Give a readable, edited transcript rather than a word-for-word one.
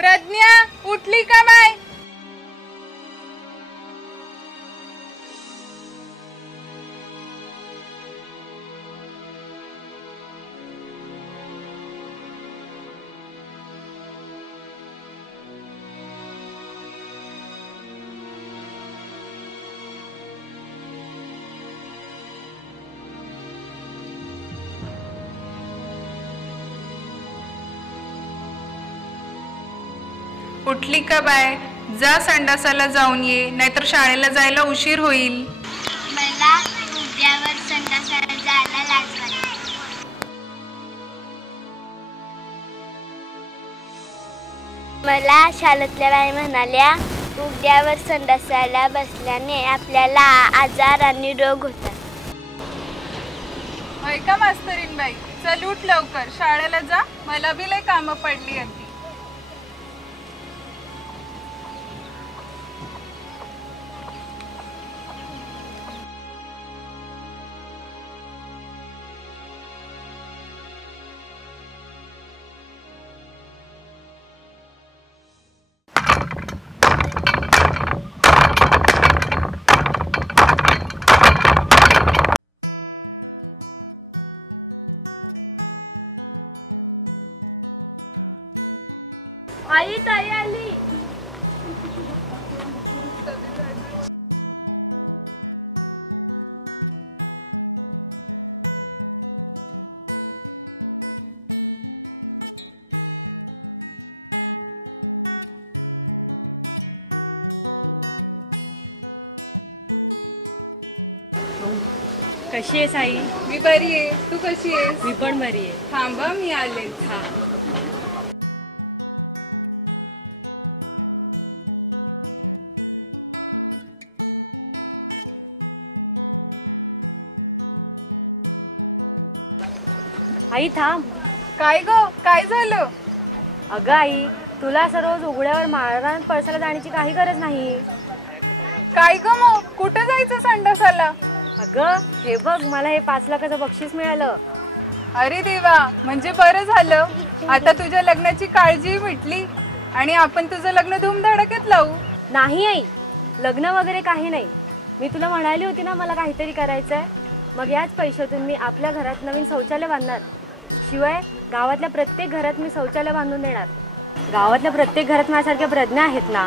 प्रज्ञा उठली का माय? उठली का बाय? जा संडासाला जाऊन ये, नाहीतर शाळेला जायला उशीर होईल. मला उद्यावर संडासाला जायला लाज वाटते. मला शाळेतल्या बाई म्हणाल्या उद्यावर संडासाला बसल्याने आपल्याला आजार आणि रोग होतात. ऐका मास्तरीन बाई, चल उठ लवकर, शाळेला जा. मला बी लय कामं पडली होती. आई ताई आली. कशी आहेस आई? मी बरी आहे, तू कशी आहेस? मी पण बरी आहे. थांबा मी आले. हा. आई थांब. काय ग, काय झालं? अगं आई, तुला असं रोज उघड्यावर माळरानात पळसाला जाण्याची काही गरज नाही. काय ग मग, कुठं जायचं संडासाला? अगं हे बघ, मला हे 5 लाखाचं बक्षीस मिळालं. अरे देवा, म्हणजे बरं झालं. आता तुझ्या लग्नाची काळजी मिटली आणि आपण तुझं लग्न धूमधडाक्यात लावू. नाही आई, लग्न वगैरे काही नाही. मी तुला म्हणाली होती ना मला काहीतरी करायचं आहे. मग याच पैशातून मी आपल्या घरात नवीन शौचालय बांधणार. शिवाय गावातल्या प्रत्येक घरात मी शौचालय बांधून देणार. गावातल्या प्रत्येक घरात माझ्यासारख्या प्रज्ञा आहेत ना,